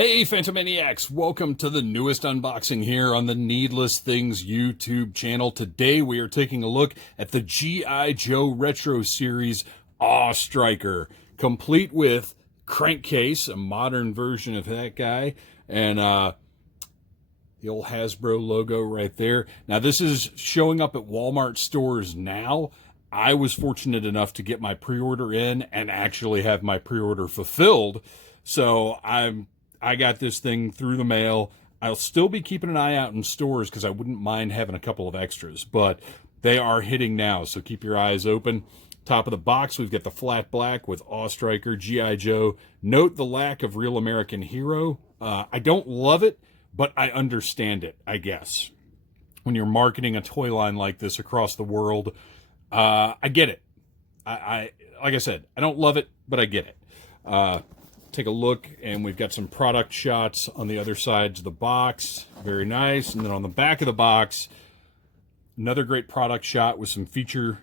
Hey Phantomaniacs, welcome to the newest unboxing here on the Needless Things YouTube channel. Today we are taking a look at the GI Joe Retro Series Awe Striker, complete with crankcase, a modern version of that guy, and the old Hasbro logo right there. Now this is showing up at Walmart stores now. I was fortunate enough to get my pre-order in and actually have my pre-order fulfilled, so I got this thing through the mail. I'll still be keeping an eye out in stores because I wouldn't mind having a couple of extras, but they are hitting now, so keep your eyes open. Top of the box, we've got the flat black with Awe Striker, GI Joe. Note the lack of Real American Hero. I don't love it, but I understand it, I guess. When you're marketing a toy line like this across the world, I get it. Like I said, I don't love it, but I get it. Take a look, and we've got some product shots on the other sides of the box. Very nice. And then on the back of the box, another great product shot with some feature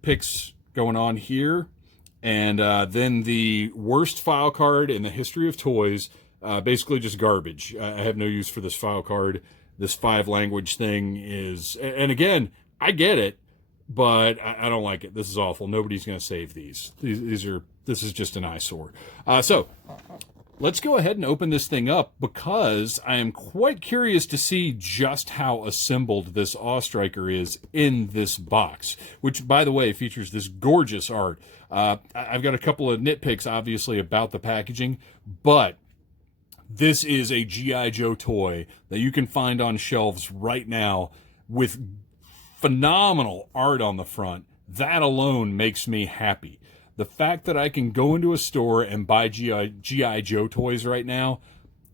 pics going on here. And then the worst file card in the history of toys, basically just garbage. I have no use for this file card. This 5-language thing is, and again, I get it, but I don't like it. This is awful. Nobody's going to save these. This is just an eyesore. So let's go ahead and open this thing up because I am quite curious to see just how assembled this Awe Striker is in this box, which, by the way, features this gorgeous art. I've got a couple of nitpicks, obviously, about the packaging, but this is a GI Joe toy that you can find on shelves right now with phenomenal art on the front. That alone makes me happy. The fact that I can go into a store and buy GI Joe toys right now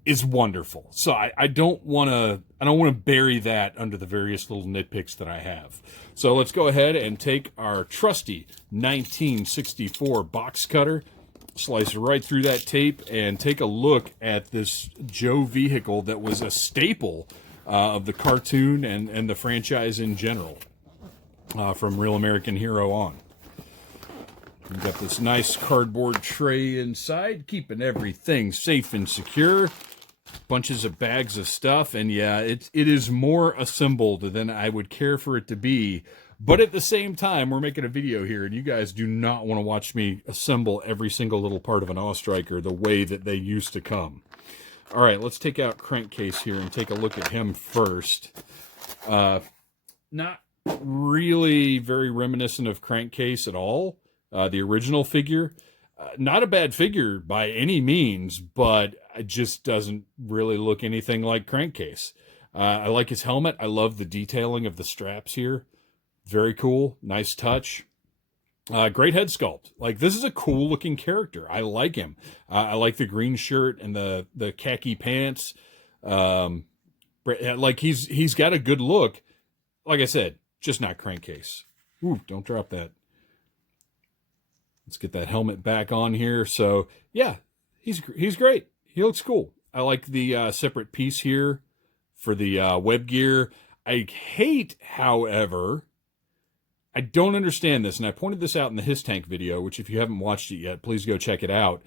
is wonderful. So I don't want to bury that under the various little nitpicks that I have. So let's go ahead and take our trusty 1964 box cutter, slice right through that tape, and take a look at this Joe vehicle that was a staple of the cartoon and the franchise in general, from Real American Hero on. We've got this nice cardboard tray inside, keeping everything safe and secure. Bunches of bags of stuff, and yeah, it is more assembled than I would care for it to be. But at the same time, we're making a video here, and you guys do not want to watch me assemble every single little part of an Awe Striker the way that they used to come. All right, let's take out Crankcase here and take a look at him first. Not really very reminiscent of Crankcase at all. The original figure, not a bad figure by any means, but it just doesn't really look anything like Crankcase. I like his helmet. I love the detailing of the straps here. Very cool. Nice touch. Great head sculpt. Like, this is a cool looking character. I like him. I like the green shirt and the khaki pants. Like, he's got a good look. Like I said, just not Crankcase. Ooh, don't drop that. Let's get that helmet back on here. So yeah, he's great. He looks cool. I like the separate piece here for the web gear. I hate, however, I don't understand this, and I pointed this out in the His Tank video, which if you haven't watched it yet, please go check it out.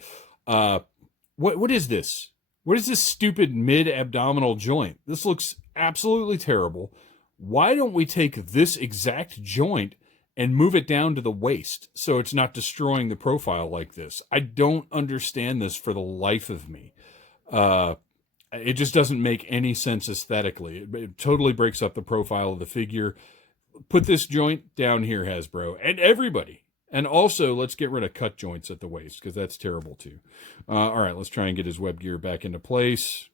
What is this? What is this stupid mid-abdominal joint? This looks absolutely terrible. Why don't we take this exact joint and move it down to the waist so it's not destroying the profile like this? I don't understand this for the life of me. It just doesn't make any sense aesthetically. It totally breaks up the profile of the figure. Put this joint down here, Hasbro, and everybody. And also, let's get rid of cut joints at the waist, because that's terrible too. All right, let's try and get his web gear back into place.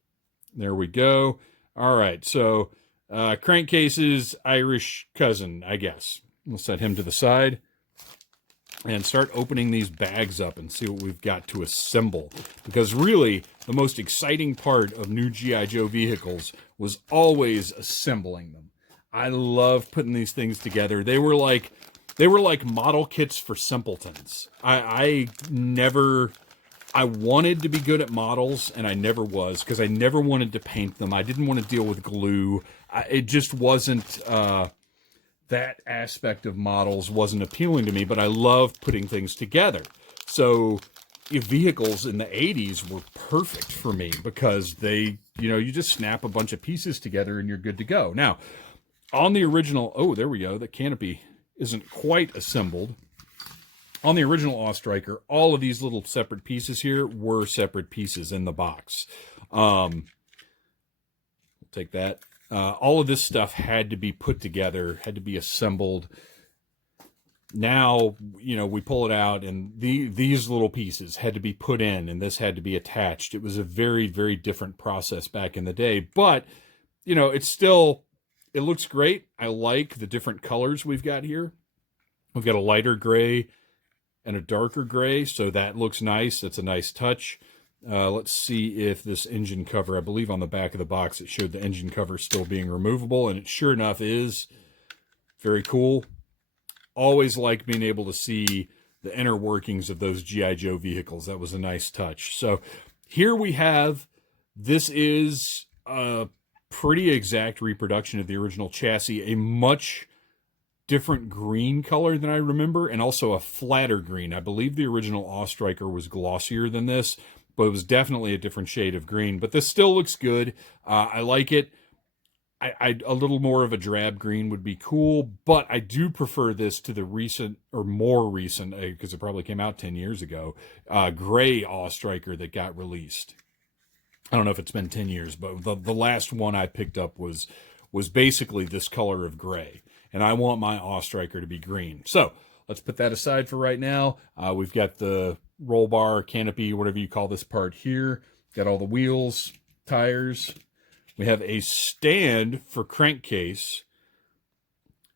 There we go. All right, so Crankcase's Irish cousin, I guess. We'll set him to the side and start opening these bags up and see what we've got to assemble. Because really, the most exciting part of new GI Joe vehicles was always assembling them. I love putting these things together. They were like model kits for simpletons. I wanted to be good at models, and I never was, because I never wanted to paint them. I didn't want to deal with glue. It just wasn't... that aspect of models wasn't appealing to me, but I love putting things together. So vehicles in the 80s were perfect for me because they, you just snap a bunch of pieces together and you're good to go. Now, on the original, oh, there we go, the canopy isn't quite assembled. On the original Awe-Striker, all of these little separate pieces here were separate pieces in the box. We'll take that. All of this stuff had to be put together, had to be assembled. Now, we pull it out, and these little pieces had to be put in, and this had to be attached. It was a very, very different process back in the day. But, it looks great. I like the different colors we've got here. We've got a lighter gray and a darker gray, so that looks nice. That's a nice touch. Let's see if this engine cover, I believe on the back of the box, it showed the engine cover still being removable, and it sure enough is. Very cool. Always like being able to see the inner workings of those GI Joe vehicles. That was a nice touch. So here we have, this is a pretty exact reproduction of the original chassis, a much different green color than I remember, and also a flatter green. I believe the original Awe-Striker was glossier than this, but it was definitely a different shade of green. But this still looks good. I like it. A little more of a drab green would be cool, but I do prefer this to the recent, or more recent, because it probably came out 10 years ago, gray Awe-Striker that got released. I don't know if it's been 10 years, but the last one I picked up was basically this color of gray, and I want my Awe-Striker to be green. So let's put that aside for right now. We've got the roll bar, canopy, whatever you call this part here. Got all the wheels, tires. We have a stand for crankcase.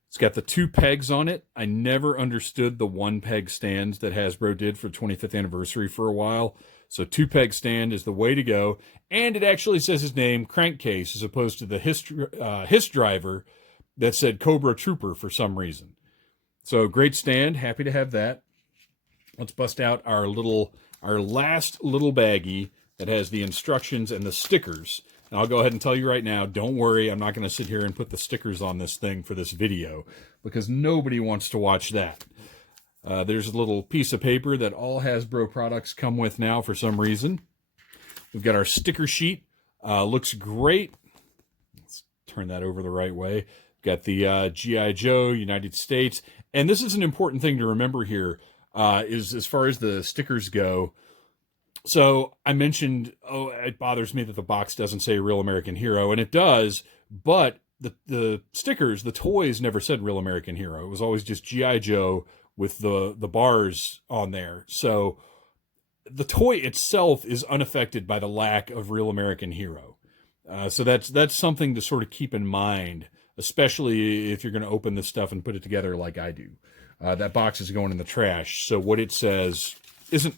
It's got the 2 pegs on it. I never understood the 1 peg stands that Hasbro did for 25th anniversary for a while. So 2 peg stand is the way to go. And it actually says his name, Crankcase, as opposed to the His driver that said Cobra Trooper for some reason. So great stand. Happy to have that. Let's bust out our last little baggie that has the instructions and the stickers. And I'll go ahead and tell you right now, don't worry, I'm not going to sit here and put the stickers on this thing for this video, because nobody wants to watch that. There's a little piece of paper that all Hasbro products come with now for some reason. We've got our sticker sheet. Looks great. Let's turn that over the right way. Got the GI Joe, United States. And this is an important thing to remember here, is as far as the stickers go. So I mentioned, it bothers me that the box doesn't say Real American Hero, and it does, but the stickers, the toys never said Real American Hero. It was always just GI Joe with the bars on there. So the toy itself is unaffected by the lack of Real American Hero. So that's something to sort of keep in mind, especially if you're going to open this stuff and put it together like I do. That box is going in the trash, so what it says isn't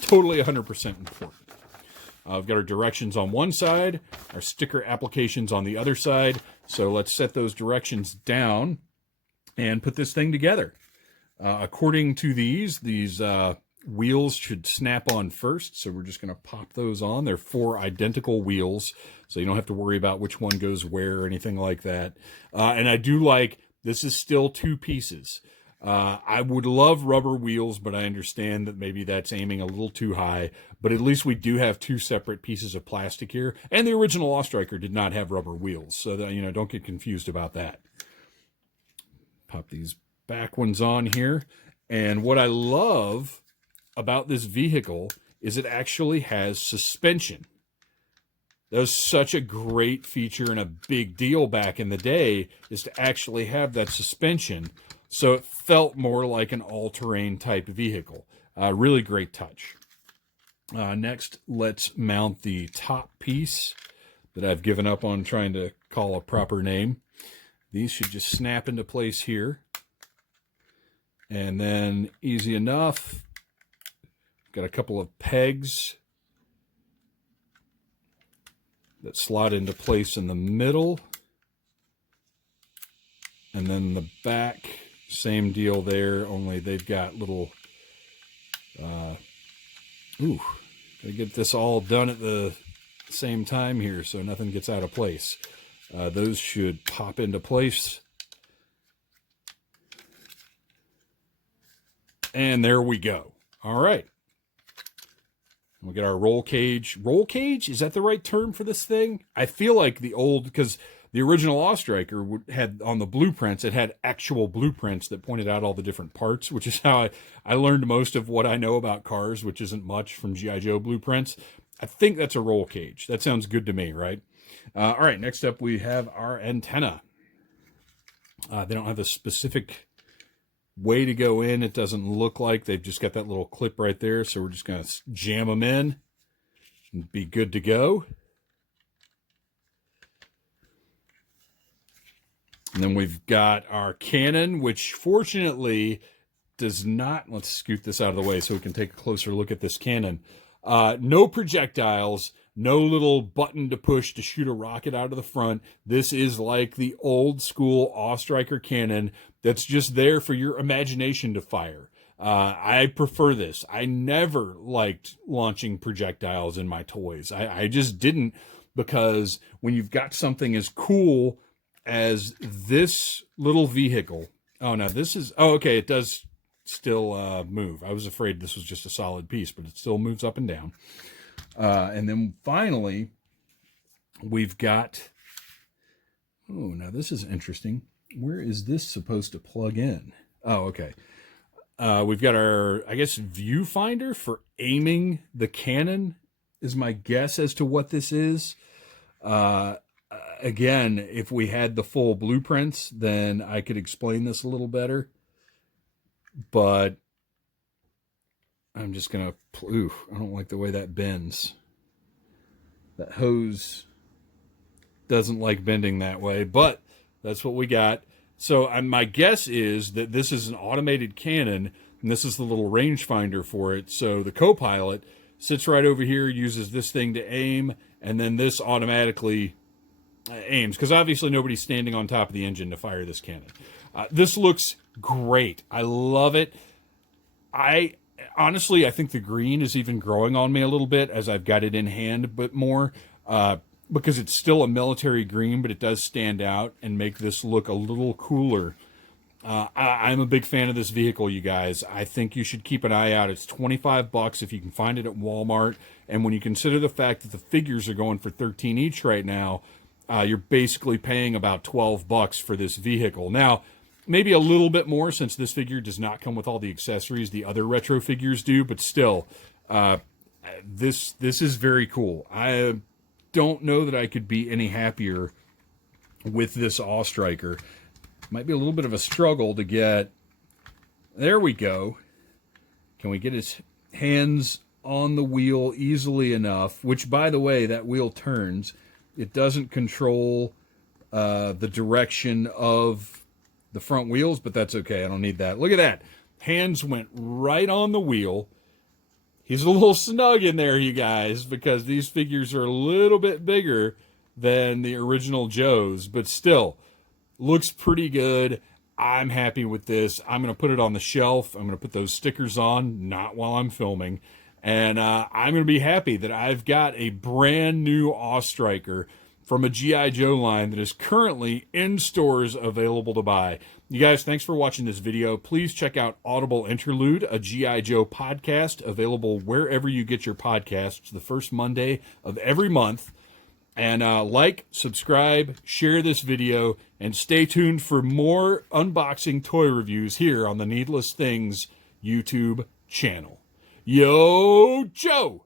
totally 100% important. We've got our directions on one side, our sticker applications on the other side. So let's set those directions down and put this thing together. According to these wheels should snap on first. So we're just going to pop those on. They're 4 identical wheels, so you don't have to worry about which one goes where or anything like that. And I do like, this is still 2 pieces. I would love rubber wheels, but I understand that maybe that's aiming a little too high. But at least we do have 2 separate pieces of plastic here. And the original Awe-Striker did not have rubber wheels, so that, don't get confused about that. Pop these back ones on here. And what I love about this vehicle is it actually has suspension. That was such a great feature and a big deal back in the day, is to actually have that suspension. So it felt more like an all-terrain type vehicle. Really great touch. Next, let's mount the top piece that I've given up on trying to call a proper name. These should just snap into place here. And then, easy enough, got a couple of pegs that slot into place in the middle. And then the back, same deal there, only they've got little, gotta get this all done at the same time here so nothing gets out of place. Those should pop into place. And there we go. All right. We get our roll cage. Roll cage? Is that the right term for this thing? I feel like the old, because the original Awe-Striker had, on the blueprints, it had actual blueprints that pointed out all the different parts, which is how I learned most of what I know about cars, which isn't much, from GI Joe blueprints. I think that's a roll cage. That sounds good to me, right? All right, next up we have our antenna. They don't have a specific way to go in. It doesn't look like. They've just got that little clip right there, so we're just going to jam them in and be good to go. And then we've got our cannon, which fortunately does not, let's scoot this out of the way so we can take a closer look at this cannon. No projectiles, no little button to push to shoot a rocket out of the front. This is like the old school Awe-Striker cannon that's just there for your imagination to fire. I prefer this. I never liked launching projectiles in my toys. I just didn't, because when you've got something as cool as this little vehicle. Oh, no, this is, oh, okay, it does still move. I was afraid this was just a solid piece, but it still moves up and down. And then finally, we've got, oh, now this is interesting. Where is this supposed to plug in? Oh, okay. We've got our, I guess, viewfinder for aiming the cannon is my guess as to what this is. Again, if we had the full blueprints, then I could explain this a little better. But I'm just going to, ooh, I don't like the way that bends. That hose doesn't like bending that way, but that's what we got. So my guess is that this is an automated cannon, and this is the little rangefinder for it. So the co-pilot sits right over here, uses this thing to aim, and then this automatically aims, because obviously nobody's standing on top of the engine to fire this cannon. This looks great. I love it. Honestly, I think the green is even growing on me a little bit as I've got it in hand a bit more, because it's still a military green, but it does stand out and make this look a little cooler. I'm a big fan of this vehicle, you guys. I think you should keep an eye out. It's $25 if you can find it at Walmart, and when you consider the fact that the figures are going for $13 each right now, you're basically paying about $12 for this vehicle. Now, maybe a little bit more, since this figure does not come with all the accessories the other retro figures do, but still, this is very cool. I don't know that I could be any happier with this Awe-Striker. Might be a little bit of a struggle to get. There we go. Can we get his hands on the wheel easily enough? Which, by the way, that wheel turns. It doesn't control the direction of the front wheels, but that's okay. I don't need that. Look at that. Hands went right on the wheel. He's a little snug in there, you guys, because these figures are a little bit bigger than the original Joes, but still looks pretty good. I'm happy with this. I'm going to put it on the shelf. I'm going to put those stickers on, not while I'm filming. And I'm going to be happy that I've got a brand new Awe-Striker from a GI Joe line that is currently in stores available to buy. You guys, thanks for watching this video. Please check out Audible Interlude, a GI Joe podcast, available wherever you get your podcasts the first Monday of every month. And like, subscribe, share this video, and stay tuned for more unboxing toy reviews here on the Needless Things YouTube channel. Yo, Joe!